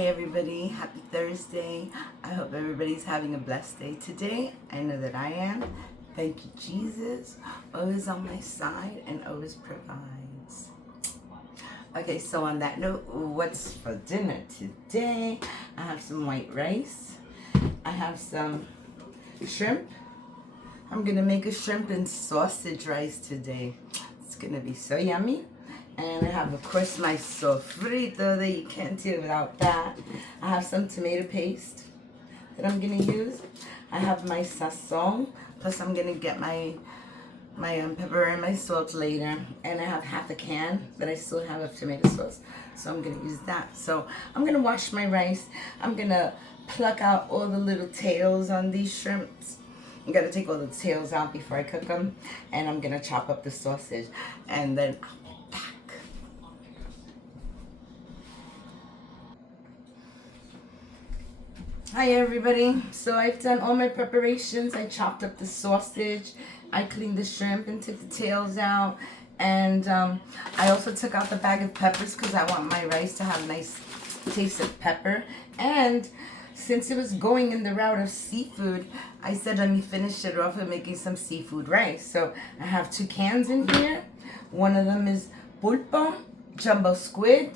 Hi everybody, happy Thursday. I hope everybody's having a blessed day today. I know that I am. Thank you, Jesus. Always on my side and always provides. Okay, so on that note, what's for dinner today? I have some white rice. I have some shrimp. I'm gonna make a shrimp and sausage rice today. It's gonna be so yummy. And I have, of course, my sofrito that you can't do without that. I have some tomato paste that I'm going to use. I have my sazon, plus I'm going to get my pepper and my salt later. And I have half a can that I still have of tomato sauce, so I'm going to use that. So I'm going to wash my rice. I'm going to pluck out all the little tails on these shrimps. I'm going to take all the tails out before I cook them. And I'm going to chop up the sausage. And then hi everybody, so I've done all my preparations. I chopped up the sausage, I cleaned the shrimp and took the tails out, and I also took out the bag of peppers because I want my rice to have a nice taste of pepper. And since it was going in the route of seafood, I said let me finish it off with making some seafood rice. So I have 2 cans in here. One of them is pulpo, jumbo squid,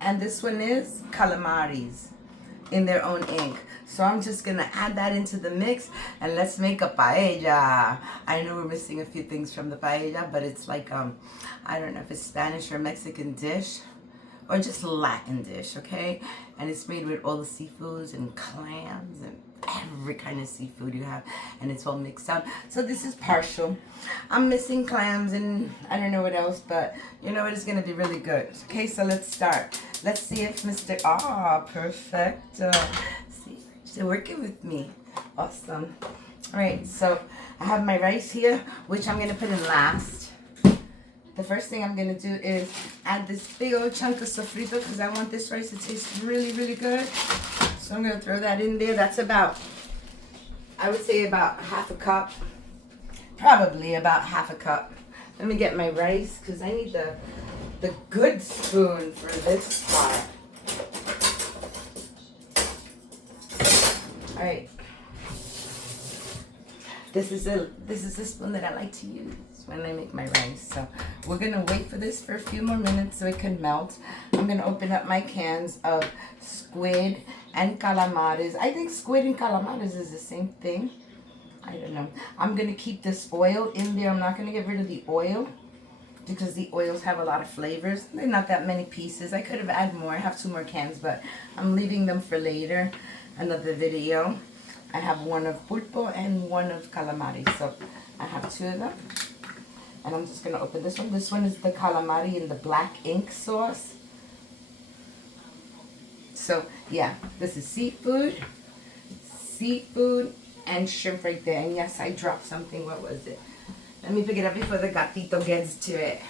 and this one is calamaris in their own ink. So I'm just gonna add that into the mix and let's make a paella. I know we're missing a few things from the paella, but it's like I don't know if it's Spanish or Mexican dish or just Latin dish, okay? And it's made with all the seafoods and clams and every kind of seafood you have, and it's all mixed up. So this is partial. I'm missing clams and I don't know what else, but you know what, it's gonna be really good. Okay, so let's start. Let's see if perfect. See, they're working with me. Awesome. All right, so I have my rice here, which I'm gonna put in last. The first thing I'm gonna do is add this big old chunk of sofrito because I want this rice to taste really, really good. So I'm gonna throw that in there. That's about, I would say about half a cup. Probably about half a cup. Let me get my rice because I need the good spoon for this part. All right. This is the spoon that I like to use when I make my rice. So we're gonna wait for this for a few more minutes so it can melt. I'm gonna open up my cans of squid and calamares. I think squid and calamares is the same thing. I don't know. I'm gonna keep this oil in there. I'm not gonna get rid of the oil because the oils have a lot of flavors. They're not that many pieces. I could have added more. I have 2 more cans, but I'm leaving them for later, another video. I have one of pulpo and one of calamari, so I have 2 of them. And I'm just going to open this one. This one is the calamari in the black ink sauce. So, yeah, this is seafood, and shrimp right there. And yes, I dropped something. What was it? Let me pick it up before the gatito gets to it.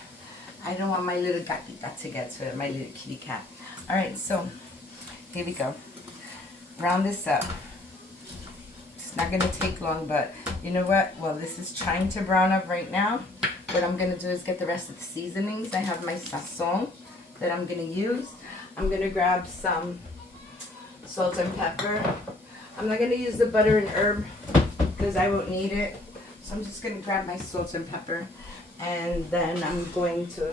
I don't want my little gatita to get to it, my little kitty cat. All right, so here we go. Brown this up. It's not going to take long, but you know what? Well, this is trying to brown up right now. What I'm going to do is get the rest of the seasonings. I have my sazon that I'm going to use. I'm going to grab some salt and pepper. I'm not going to use the butter and herb because I won't need it. So I'm just going to grab my salt and pepper. And then I'm going to,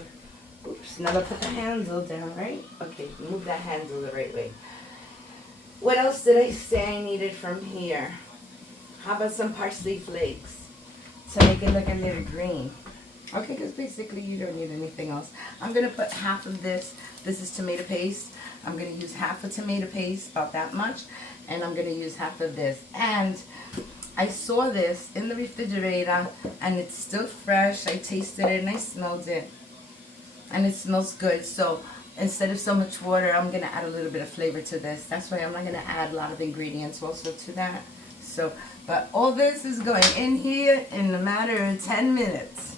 oops, now I put the handle down, right? Okay, move that handle the right way. What else did I say I needed from here? How about some parsley flakes to make it look a little green? Okay, because basically you don't need anything else. I'm going to put half of this. This is tomato paste. I'm going to use half a tomato paste, about that much. And I'm going to use half of this. And I saw this in the refrigerator, and it's still fresh. I tasted it and I smelled it. And it smells good. So instead of so much water, I'm going to add a little bit of flavor to this. That's why I'm not going to add a lot of ingredients also to that. So, but all this is going in here in a matter of 10 minutes.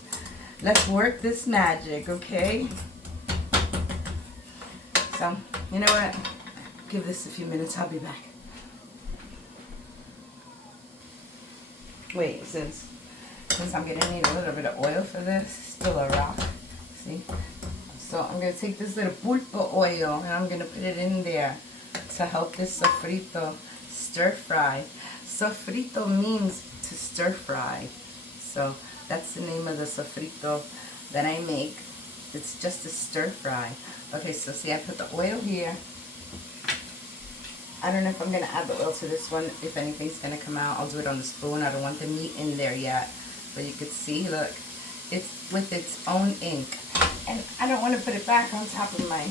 Let's work this magic, okay? So, you know what? Give this a few minutes. I'll be back. Wait, since I'm going to need a little bit of oil for this, still a rock, see? So I'm going to take this little pulpo oil and I'm going to put it in there to help this sofrito stir fry. Sofrito means to stir fry. So that's the name of the sofrito that I make. It's just a stir fry. Okay, so see, I put the oil here. I don't know if I'm going to add the oil to this one, if anything's going to come out. I'll do it on the spoon. I don't want the meat in there yet. But you can see, look, it's with its own ink. And I don't want to put it back on top of my...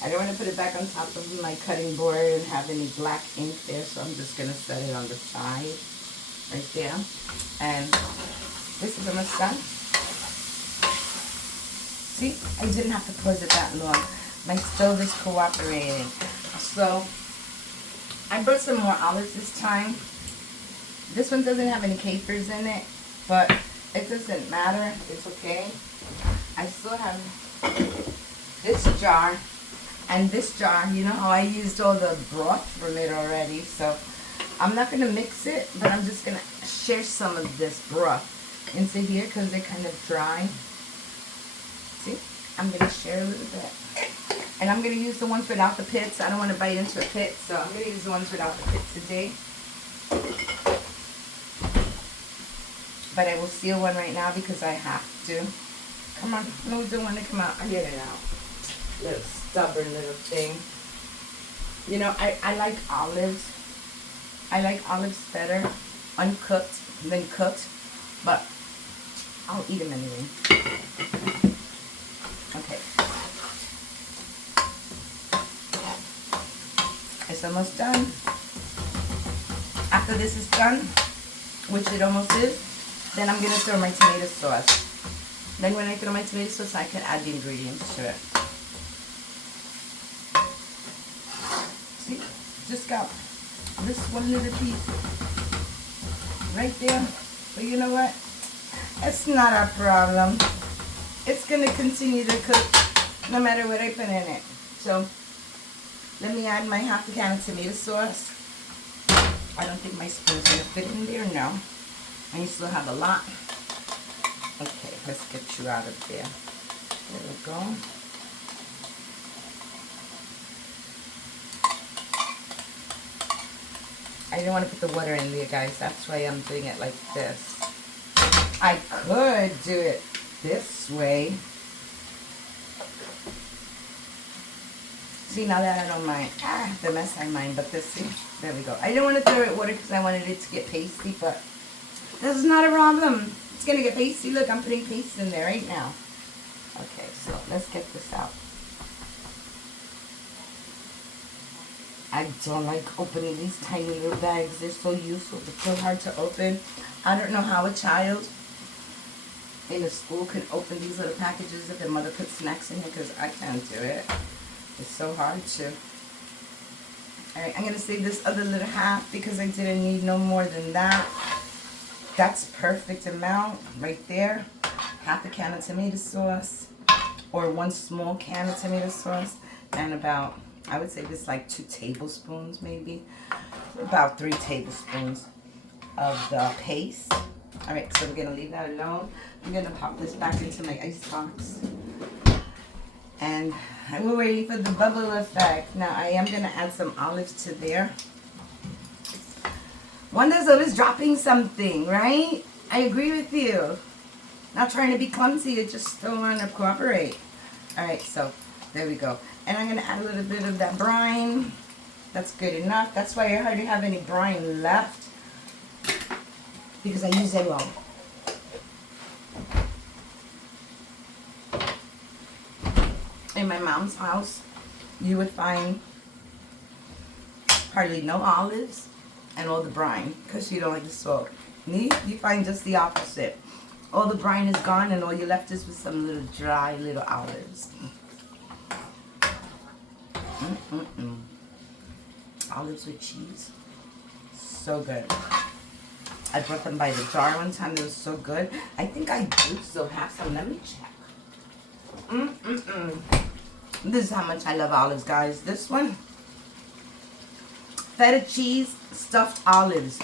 I don't want to put it back on top of my cutting board and have any black ink there. So I'm just going to set it on the side, right there. And this is almost done. See, I didn't have to pause it that long. My stove is cooperating. So, I brought some more olives this time. This one doesn't have any capers in it, but it doesn't matter. It's okay. I still have this jar and this jar. You know how I used all the broth from it already, so I'm not going to mix it, but I'm just going to share some of this broth into here because they're kind of dry. See? I'm going to share a little bit. And I'm going to use the ones without the pits. I don't want to bite into a pit, so I'm going to use the ones without the pit today. But I will steal one right now because I have to. Come on, no, don't want to come out. I get it out. Little stubborn little thing. You know, I like olives. I like olives better uncooked than cooked, but I'll eat them anyway. Okay. It's almost done. After this is done, which it almost is, then I'm going to throw my tomato sauce. Then when I throw my tomato sauce, I can add the ingredients to it. See? Just got this one little piece right there. But you know what? It's not a problem. It's going to continue to cook no matter what I put in it. So, let me add my half a can of tomato sauce. I don't think my spoon's going to fit in there. No. And you still have a lot. Okay, let's get you out of there. There we go. I didn't want to put the water in there, guys. That's why I'm doing it like this. I could do it this way. See, now that I don't mind. The mess I mind, but this, see, there we go. I didn't want to throw it water because I wanted it to get pasty, but this is not a problem. It's going to get pasty. Look, I'm putting paste in there right now. Okay, so let's get this out. I don't like opening these tiny little bags. They're so useful, but so hard to open. I don't know how a child in a school can open these little packages if their mother puts snacks in here, because I can't do it. It's so hard to. Alright, I'm going to save this other little half because I didn't need no more than that. That's perfect amount right there. Half a can of tomato sauce, or one small can of tomato sauce, and about, I would say this like 2 tablespoons maybe. About 3 tablespoons of the paste. Alright, so we're going to leave that alone. I'm going to pop this back into my ice box. And we're waiting for the bubble effect. Now I am going to add some olives to there. Wanda's always dropping something, right? I agree with you. Not trying to be clumsy, it just don't want to cooperate. Alright, so there we go. And I'm going to add a little bit of that brine. That's good enough. That's why I hardly have any brine left, because I use it all. In my mom's house, you would find hardly no olives and all the brine, because you don't like the salt. Me, you find just the opposite. All the brine is gone and all you're left is with some little dry little olives. Olives with cheese. So good. I brought them by the jar one time. They were so good. I think I do still have some. Let me check. This is how much I love olives, guys. This one, feta cheese stuffed olives.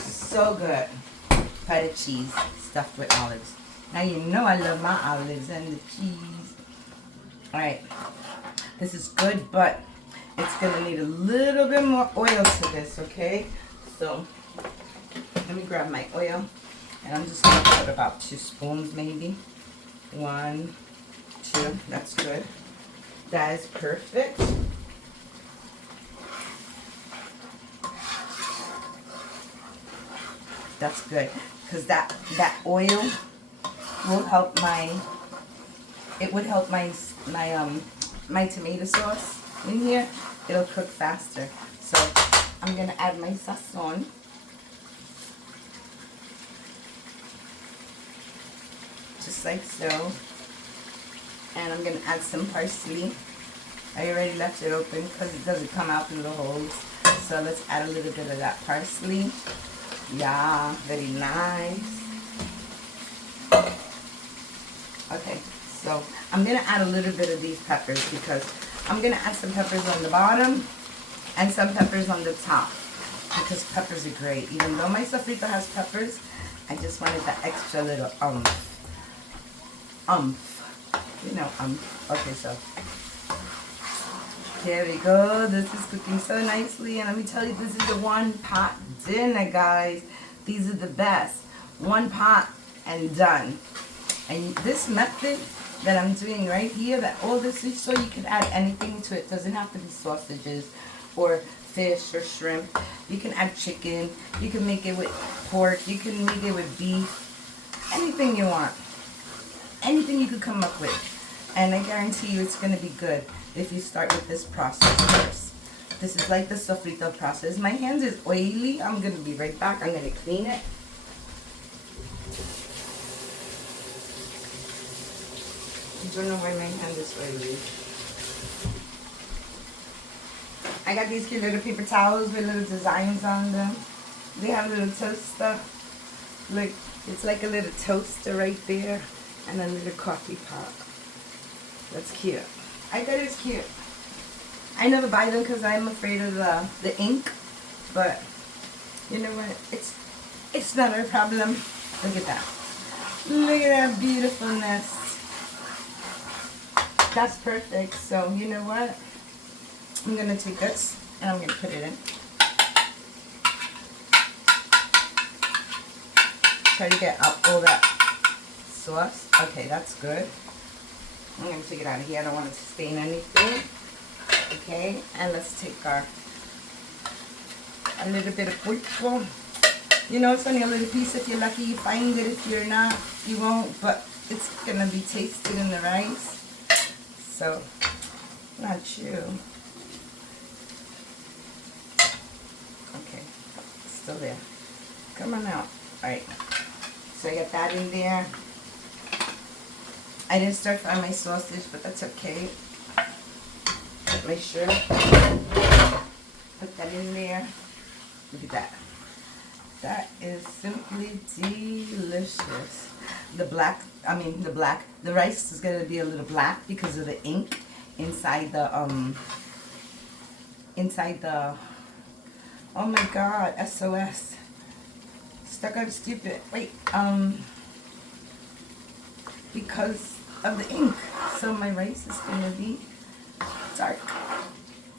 So good. Feta cheese stuffed with olives. Now you know I love my olives and the cheese. Alright, this is good, but it's gonna need a little bit more oil to this, okay? So, let me grab my oil, and I'm just gonna put about 2 spoons maybe. 1, 2, that's good. That is perfect. That's good, because that oil will help it would help my tomato sauce in here. It'll cook faster. So I'm gonna add my sazon. Just like so. And I'm gonna add some parsley. I already left it open because it doesn't come out through the holes. So let's add a little bit of that parsley. Yeah, very nice. Okay, so I'm going to add a little bit of these peppers because I'm going to add some peppers on the bottom and some peppers on the top because peppers are great. Even though my sofrito has peppers, I just wanted that extra little Okay, so here we go. This is cooking so nicely, and let me tell you, this is a one-pot dinner, guys. These are the best. One pot and done. And this method that I'm doing right here, that all this is, so you can add anything to it. It doesn't have to be sausages or fish or shrimp. You can add chicken. You can make it with pork. You can make it with beef. Anything you want. Anything you could come up with. And I guarantee you it's going to be good if you start with this process first. This is like the sofrito process. My hands is oily. I'm going to be right back. I'm going to clean it. I don't know why my hand is oily. I got these cute little paper towels with little designs on them. They have a little toaster. Look, it's like a little toaster right there. And a little coffee pot. That's cute. I thought it was cute. I never buy them because I'm afraid of the ink. But, you know what? It's not a problem. Look at that. Look at that beautifulness. That's perfect. So, you know what? I'm going to take this and I'm going to put it in. Try to get out all that sauce. Okay, that's good. I'm going to take it out of here. I don't want it to stain anything. Okay, and let's take a little bit of pulpo. You know, it's only a little piece. If you're lucky, you find it. If you're not, you won't. But it's going to be tasted in the rice. So, not you. Okay, it's still there. Come on out. Alright, so I got that in there. I didn't stir fry my sausage, but that's okay. Put my shrimp. Put that in there. Look at that. That is simply delicious. The rice is going to be a little black because of the ink inside the, oh my God, SOS. Stuck on stupid. Wait, because of the ink. So my rice is going to be dark.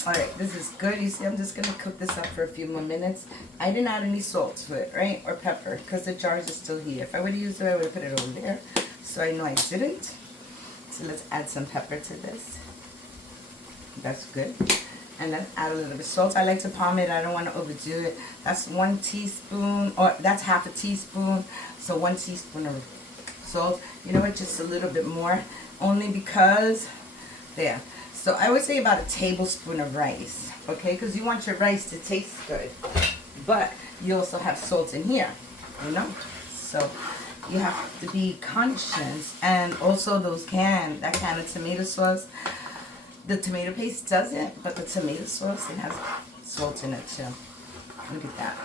Alright, this is good. You see, I'm just going to cook this up for a few more minutes. I didn't add any salt to it, right? Or pepper, because the jars are still here. If I would have used it, I would have put it over there. So I know I didn't. So let's add some pepper to this. That's good. And then add a little bit of salt. I like to palm it. I don't want to overdo it. That's 1 teaspoon, or that's half a teaspoon. So 1 teaspoon of salt. You know what? Just a little bit more. Only because, there. So I would say about a tablespoon of rice. Okay? Because you want your rice to taste good. But you also have salt in here. You know? So you have to be conscious. And also that can of tomato sauce. The tomato paste doesn't, but the tomato sauce, it has salt in it too. Look at that.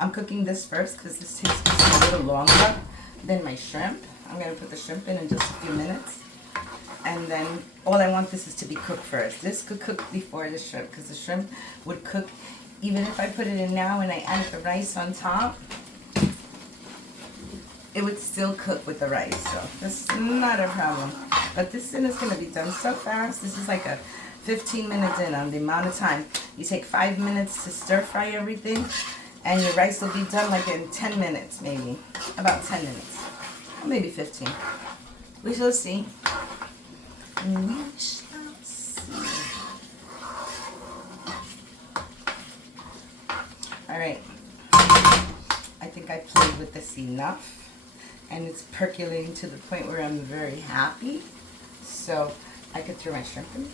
I'm cooking this first because this takes a little longer than my shrimp. I'm going to put the shrimp in just a few minutes. And then all I want this is to be cooked first. This could cook before the shrimp because the shrimp would cook even if I put it in now and I added the rice on top. it would still cook with the rice. So that's not a problem. But this dinner is going to be done so fast. This is like a 15-minute dinner. The amount of time. You take 5 minutes to stir fry everything, and your rice will be done like in 10 minutes, maybe. About 10 minutes. Or maybe 15. We shall see. We shall see. Alright. I think I played with this enough. And it's percolating to the point where I'm very happy. So I could throw my shrimp in.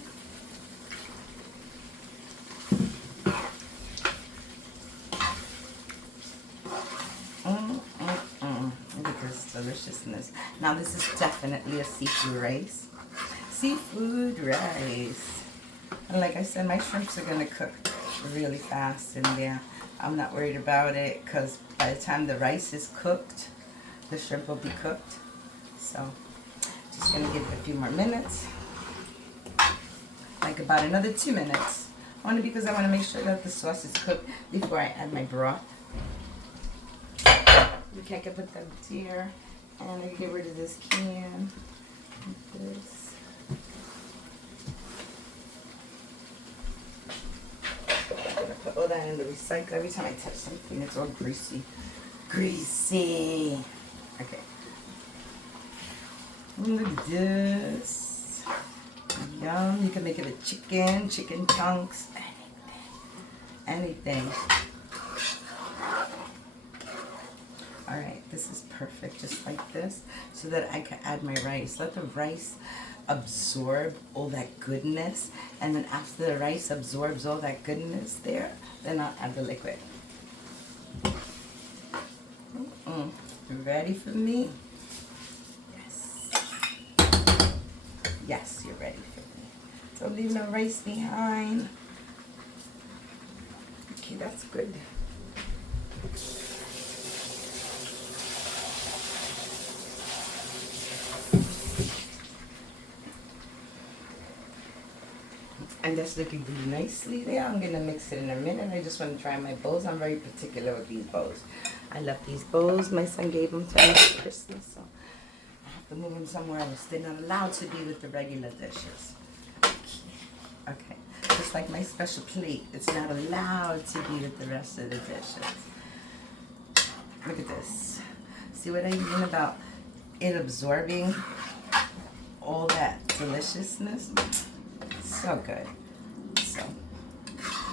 Look at this deliciousness. Now this is definitely a seafood rice. Seafood rice. And like I said, my shrimps are going to cook really fast in there. I'm not worried about it because by the time the rice is cooked, the shrimp will be cooked. So just going to give it a few more minutes. Like about another 2 minutes. Only because I want to make sure that the sauce is cooked before I add my broth. Okay, I can put them here. And I can get rid of this can. Like this. I'm going to put all that in the recycle. Every time I touch something, it's all greasy. Greasy. Okay. Look at this. Yum. You can make it with chicken chunks, anything. Alright, this is perfect, just like this, so that I can add my rice. Let the rice absorb all that goodness, and then after the rice absorbs all that goodness there, then I'll add the liquid. You ready for me? Yes. Yes, you're ready for me. Don't leave no rice behind. Okay, that's good. And that's looking really nicely there. I'm going to mix it in a minute. I just want to try my bowls. I'm very particular with these bowls. I love these bowls. My son gave them to me for Christmas, so I have to move them somewhere else. They're not allowed to be with the regular dishes. Okay. Just like my special plate. It's not allowed to be with the rest of the dishes. Look at this. See what I mean about it absorbing all that deliciousness? So good. So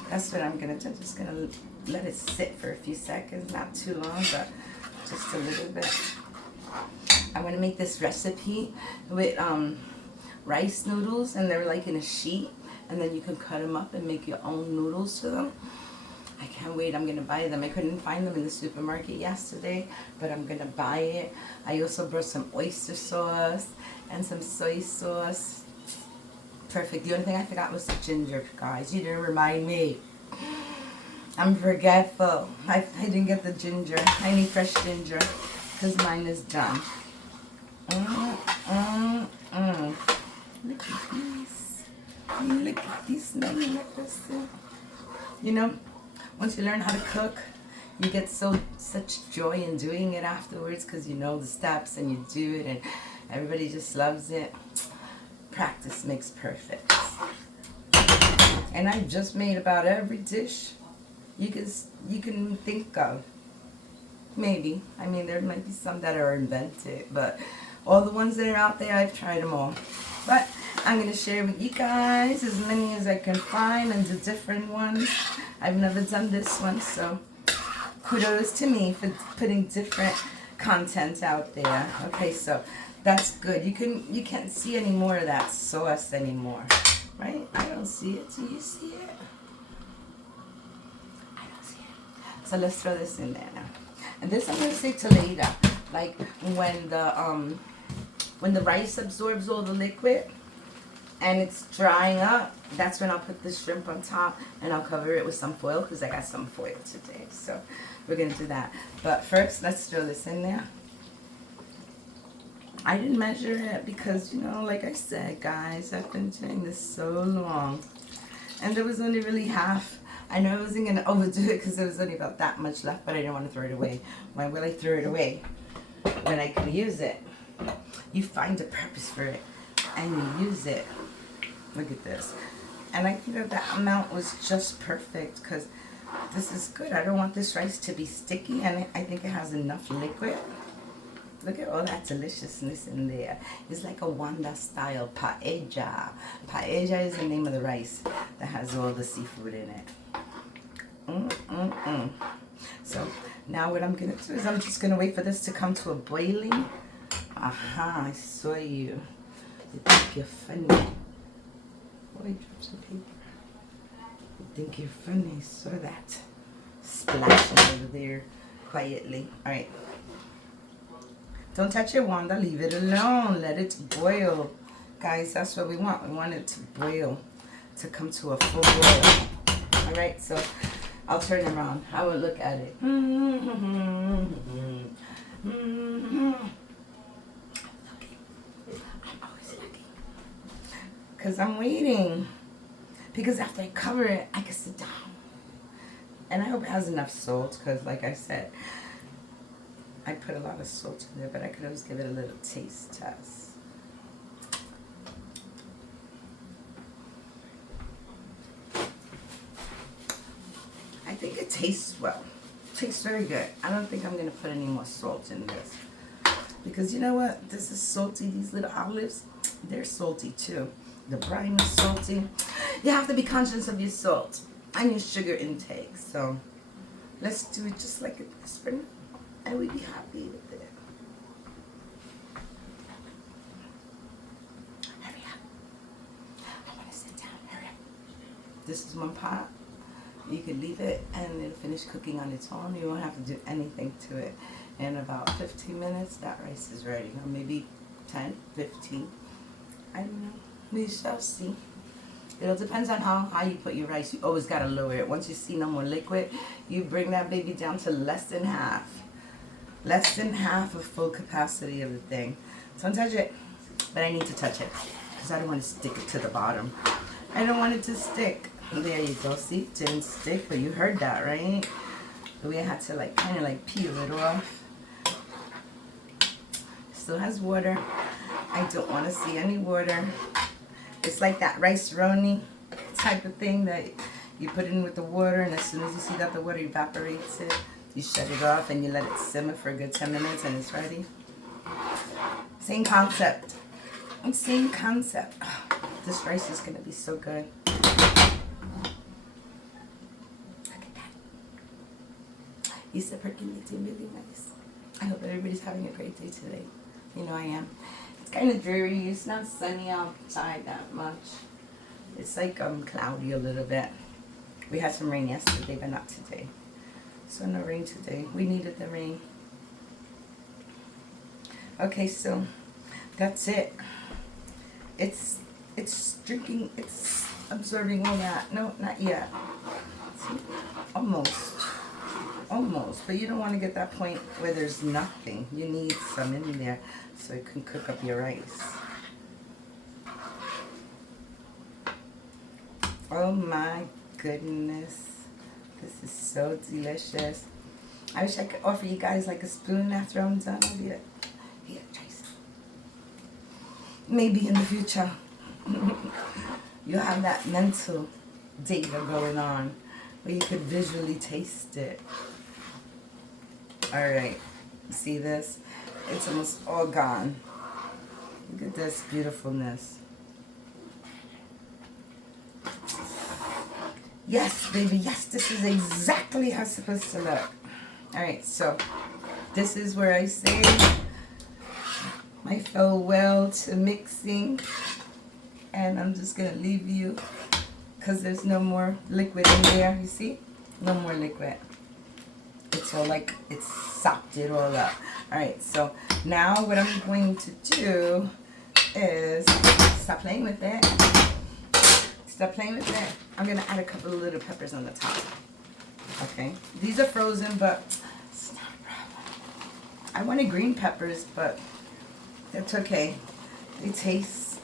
that's what I'm gonna do. I'm just gonna let it sit for a few seconds, not too long, but just a little bit. I want to make this recipe with rice noodles, and they're like in a sheet, and then you can cut them up and make your own noodles to them. I can't wait. I'm gonna buy them. I couldn't find them in the supermarket yesterday, but I'm gonna buy it. I also brought some oyster sauce and some soy sauce. Perfect. The only thing I forgot was the ginger, guys. You didn't remind me. I'm forgetful. I didn't get the ginger. I need fresh ginger because mine is done. Look at these. Look at these. You know, once you learn how to cook, you get such joy in doing it afterwards because you know the steps and you do it and everybody just loves it. Practice makes perfect. And I just made about every dish you can think of. Maybe. I mean, there might be some that are invented, but all the ones that are out there, I've tried them all. But I'm going to share with you guys as many as I can find and the different ones. I've never done this one, so kudos to me for putting different content out there. Okay, so that's good. You can't see any more of that sauce anymore, right? I don't see it. Do you see it? I don't see it. So let's throw this in there now. And this I'm gonna say till later, like when the rice absorbs all the liquid and it's drying up. That's when I'll put the shrimp on top and I'll cover it with some foil because I got some foil today. So we're gonna do that. But first, let's throw this in there. I didn't measure it because, you know, like I said, guys, I've been doing this so long. And there was only really half. I know I wasn't going to overdo it because there was only about that much left, but I didn't want to throw it away. Why will I throw it away? when I could use it. You find a purpose for it and you use it. Look at this. And I think that that amount was just perfect because this is good. I don't want this rice to be sticky, and I think it has enough liquid. Look at all that deliciousness in there. It's like a Wanda style paella. Paella is the name of the rice that has all the seafood in it. So now what I'm going to do is I'm just going to wait for this to come to a boiling. Aha, I saw you. You think you're funny. Oh, I dropped some paper. You think you're funny. I saw that. Splashing over there quietly. All right. Don't touch it, Wanda. Leave it alone. Let it boil. Guys, that's what we want. We want it to boil, to come to a full boil. All right, so I'll turn it around. I will look at it. I'm always looking. Because I'm waiting. Because after I cover it, I can sit down. And I hope it has enough salt, because like I said, I put a lot of salt in there, but I could always give it a little taste test. I think it tastes well. It tastes very good. I don't think I'm going to put any more salt in this. Because you know what? This is salty. These little olives, they're salty too. The brine is salty. You have to be conscious of your salt and your sugar intake. So let's do it just like this for now. And we'd be happy with it. Hurry up. I want to sit down. Hurry up. This is one pot. You could leave it and it'll finish cooking on its own. You won't have to do anything to it. In about 15 minutes, that rice is ready. Or maybe 10, 15. I don't know. We shall see. It all depends on how you put your rice. You always got to lower it. Once you see no more liquid, you bring that baby down to less than half. Less than half of full capacity of the thing. Don't touch it. But I need to touch it because I don't want to stick it to the bottom. I don't want it to stick. There you go. See, it didn't stick, but you heard that, right? We had to like kind of like peel it off. Still has water. I don't want to see any water. It's like that rice roni type of thing that you put in with the water, and as soon as you see that the water evaporates it, you shut it off and you let it simmer for a good 10 minutes and it's ready. Same concept. Same concept. Oh, this rice is going to be so good. Look at that. It's percolating really nice. I hope everybody's having a great day today. You know I am. It's kind of dreary. It's not sunny outside that much. It's like cloudy a little bit. We had some rain yesterday, but not today. So no rain today. We needed the rain. Okay, so that's it. It's drinking, it's absorbing all that. No, not yet. See? Almost. But you don't want to get that point where there's nothing. You need some in there so you can cook up your rice. Oh my goodness. This is so delicious. I wish I could offer you guys like a spoon after I'm done. I'll be like, here, try some. Maybe in the future. You'll have that mental data going on where you could visually taste it. Alright, see this? It's almost all gone. Look at this beautifulness. Yes, baby, yes, this is exactly how it's supposed to look. Alright, so this is where I say my farewell to mixing. And I'm just going to leave you because there's no more liquid in there, you see? No more liquid. It's all like it's sopped it all up. Alright, so now what I'm going to do is stop playing with it. Stop playing with it. I'm going to add a couple of little peppers on the top. Okay? These are frozen, but it's not a problem. I wanted green peppers, but that's okay. They taste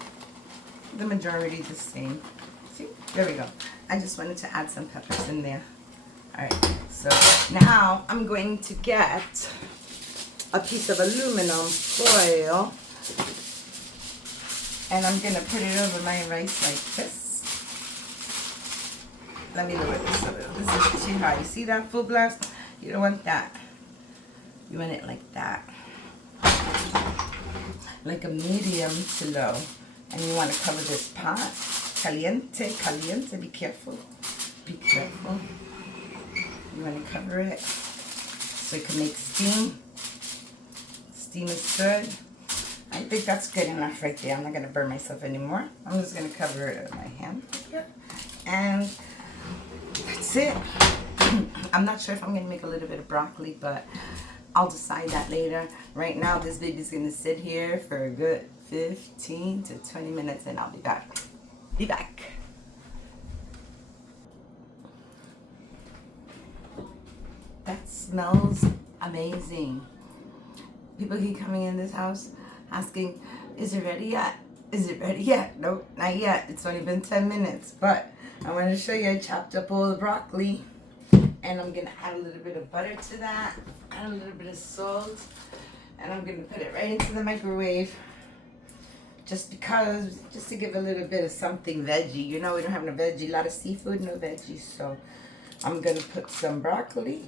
the majority the same. See? There we go. I just wanted to add some peppers in there. Alright, so now I'm going to get a piece of aluminum foil. And I'm going to put it over my rice like this. Let me lower this a little. This is too high. You see that full blast? You don't want that. You want it like that. Like a medium to low. And you want to cover this pot. Caliente, caliente. Be careful. Be careful. You want to cover it so it can make steam. Steam is good. I think that's good enough right there. I'm not going to burn myself anymore. I'm just going to cover it with my hand here. And that's it. I'm not sure if I'm going to make a little bit of broccoli, but I'll decide that later. Right now, this baby's going to sit here for a good 15 to 20 minutes, and I'll be back. Be back. That smells amazing. People keep coming in this house asking, is it ready yet? Is it ready yet? Nope, not yet. It's only been 10 minutes. But I want to show you I chopped up all the broccoli. And I'm going to add a little bit of butter to that. Add a little bit of salt. And I'm going to put it right into the microwave. Just to give a little bit of something veggie. You know we don't have no veggie. A lot of seafood, no veggies. So I'm going to put some broccoli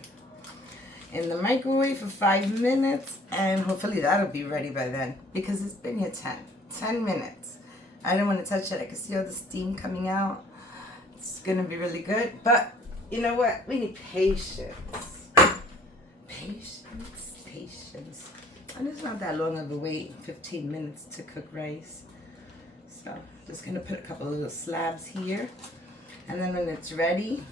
in the microwave for 5 minutes, and hopefully that'll be ready by then, because it's been here 10 minutes. I don't want to touch it. I can see all the steam coming out. It's gonna be really good, but you know what? We need patience. Patience. And it's not that long of a wait, 15 minutes to cook rice. So just gonna put a couple of little slabs here, and then when it's ready,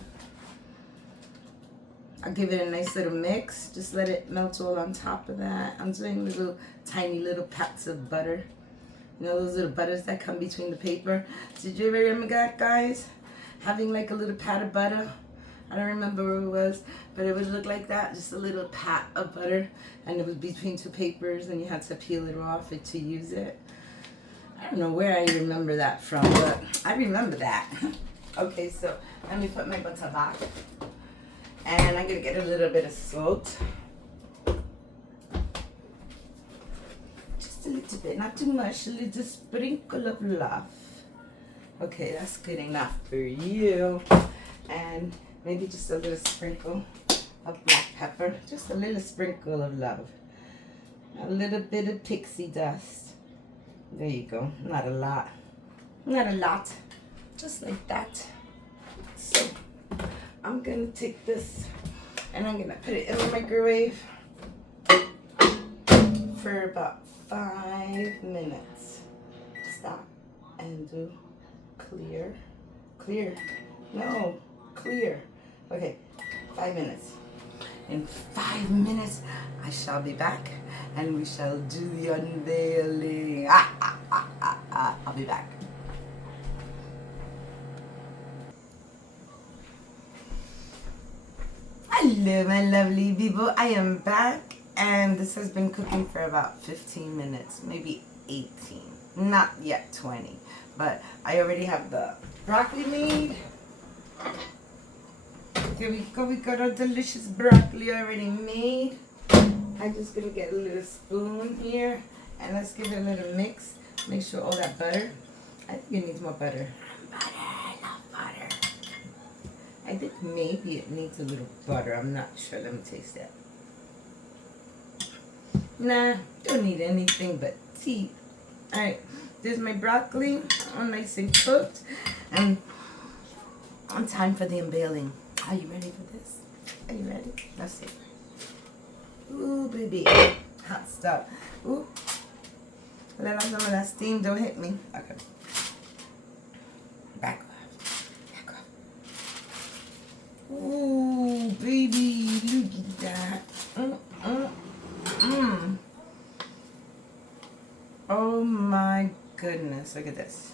I'll give it a nice little mix. Just let it melt all on top of that. I'm doing little tiny little pats of butter. You know those little butters that come between the paper? Did you ever remember that, guys? Having like a little pat of butter. I don't remember where it was, but it would look like that. Just a little pat of butter. And it was between two papers, and you had to peel it off to use it. I don't know where I remember that from, but I remember that. Okay, so let me put my butter back. And I'm going to get a little bit of salt. Just a little bit, not too much, a little sprinkle of love. Okay, that's good enough for you. And maybe just a little sprinkle of black pepper. Just a little sprinkle of love. A little bit of pixie dust. There you go. Not a lot. Not a lot. Just like that. So I'm gonna take this and I'm gonna put it in the microwave for about 5 minutes. Stop and do clear. Okay, 5 minutes. In 5 minutes, I shall be back and we shall do the unveiling. I'll be back. Hello, my lovely people. I am back, and this has been cooking for about 15 minutes, maybe 18. Not yet 20, but I already have the broccoli made. Here we go. We got our delicious broccoli already made. I'm just gonna get a little spoon here, and let's give it a little mix. Make sure all that butter. I think it needs more butter. I love butter. I think maybe it needs a little butter. I'm not sure. Let me taste that. Nah, don't need anything but tea. Alright, there's my broccoli, all nice and cooked. And on time for the unveiling. Are you ready for this? Are you ready? Let's see. Ooh, baby. Hot stuff. Ooh. Let out some of that steam. Don't hit me. Okay. Back off. Back off. Ooh, baby. Look at that. Oh my goodness. Look at this.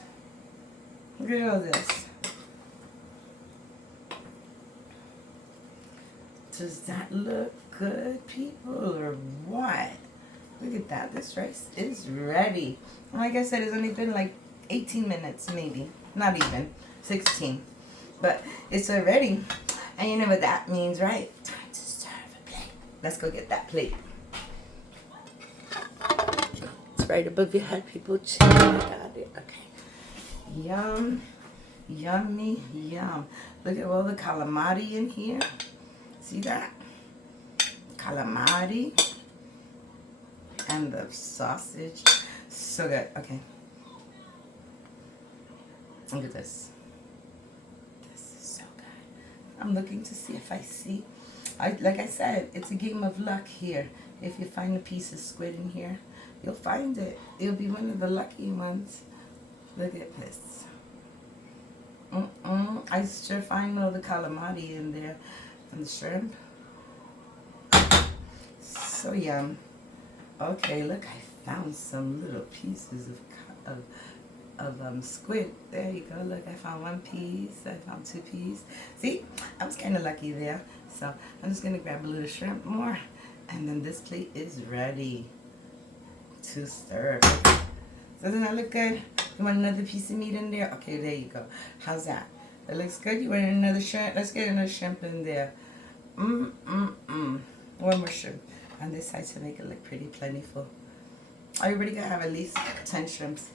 Look at all this. Does that look good, people, or what? Look at that. This rice is ready. And like I said, it's only been like 18 minutes, maybe. Not even. 16. But it's already. And you know what that means, right? Time to serve a plate. Let's go get that plate. just right above your head, people. Chill. I got it. Okay. Yum. Yummy. Yum. Look at all the calamari in here. See that? Calamari. And the sausage. So good. Okay. Look at this. This is so good. I'm looking to see if I see. Like I said, it's a game of luck here. If you find a piece of squid in here, you'll find it. It'll be one of the lucky ones. Look at this. I sure find all the calamari in there and the shrimp. So yum. Okay, look, I found some little pieces of squid. There you go. Look, I found one piece. I found two pieces. See, I was kind of lucky there. So I'm just gonna grab a little shrimp more, and then this plate is ready to serve. Doesn't that look good? You want another piece of meat in there? Okay, there you go. How's that? That looks good. You want another shrimp? Let's get another shrimp in there. One more shrimp on this side to make it look pretty plentiful. Everybody gonna have at least 10 shrimps.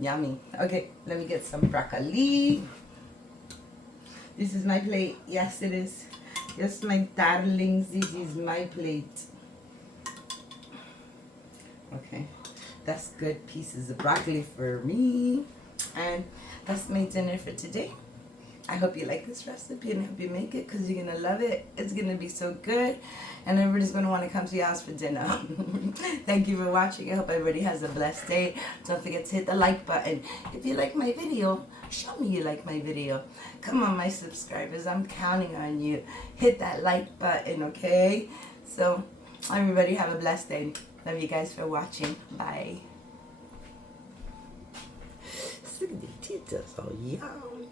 Yummy. Okay, let me get some broccoli. This is my plate. Yes, it is. Yes, my darlings, this is my plate. Okay, that's good pieces of broccoli for me. And that's my dinner for today. I hope you like this recipe and I hope you make it because you're going to love it. It's going to be so good and everybody's going to want to come to your house for dinner. Thank you for watching. I hope everybody has a blessed day. Don't forget to hit the like button. If you like my video, show me you like my video. Come on, my subscribers. I'm counting on you. Hit that like button, okay? So, everybody have a blessed day. Love you guys for watching. Bye. Look at the teeth, so yummy.